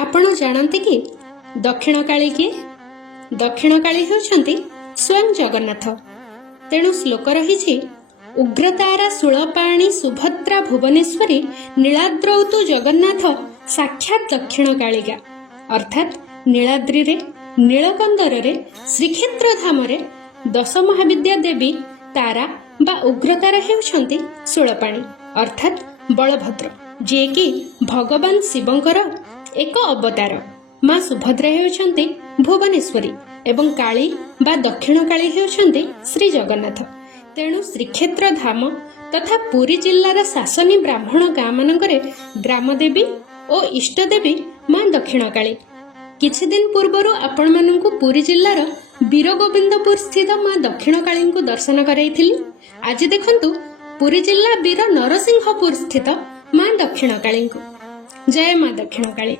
आपण जानते कि दक्षिण काली किए? दक्षिण काली होउछंती स्वयं जगन्नाथ। तेणु श्लोक रही उग्रतारा शूलपाणी सुभद्रा भुवनेश्वरी नीलाद्रौतु जगन्नाथ साक्षात दक्षिण कालिका। अर्थात नीलाद्री रे नीलकंदर रे श्रीक्षेत्र धाम रे दश महाविद्या देवी तारा बा उग्रतारा हेउछंती शूलपाणी अर्थात बलभद्र, जे कि भगवान शिवंकर एक अवतार। माँ सुभद्रा हेउछंती भुवनेश्वरी एवं काली बा दक्षिण काली हेउछंती श्री जगन्नाथ। तेणु श्रीक्षेत्र धाम तथा पुरी जिल्लार शासनी ब्राह्मण गाँ मानकरे ग्रामदेवी और इष्टदेवी माँ दक्षिण काली। किछि दिन पूर्वरु आपण मानकु पुरी जिल्लार वीरगोविंदपुर स्थित माँ दक्षिण काली को दर्शन कराइथिली। आज देखंतु पुरी जिल्ला वीर नरसिंहपुर स्थित माँ दक्षिण काली को। जय माँ दक्षिण काली।